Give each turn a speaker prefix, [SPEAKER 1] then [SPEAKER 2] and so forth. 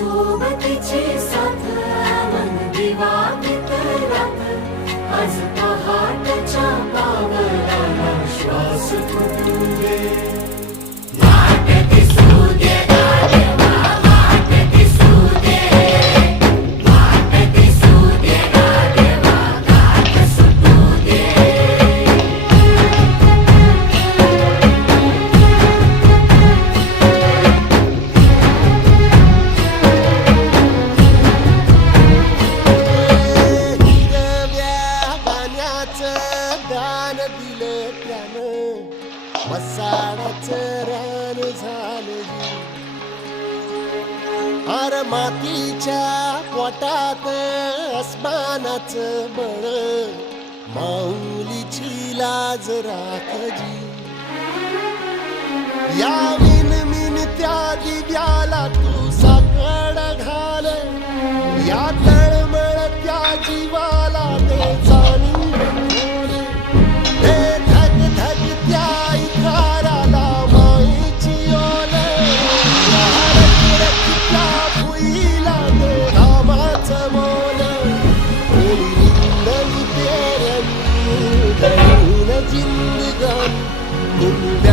[SPEAKER 1] सोबतीची साथ मन दिवा पितरात. आज पहाटच्या पावलाला श्वास
[SPEAKER 2] तू दान दिलं त्यानं. मसाळाचं रान झालं हर मातीच्या पोटात अस्मानाचं बळ. माऊलीची लाज राखजी या विन मिन त्या दिव्याला तू साकड घाल. या तळमळ त्या जीवाला दे. Hallelujah.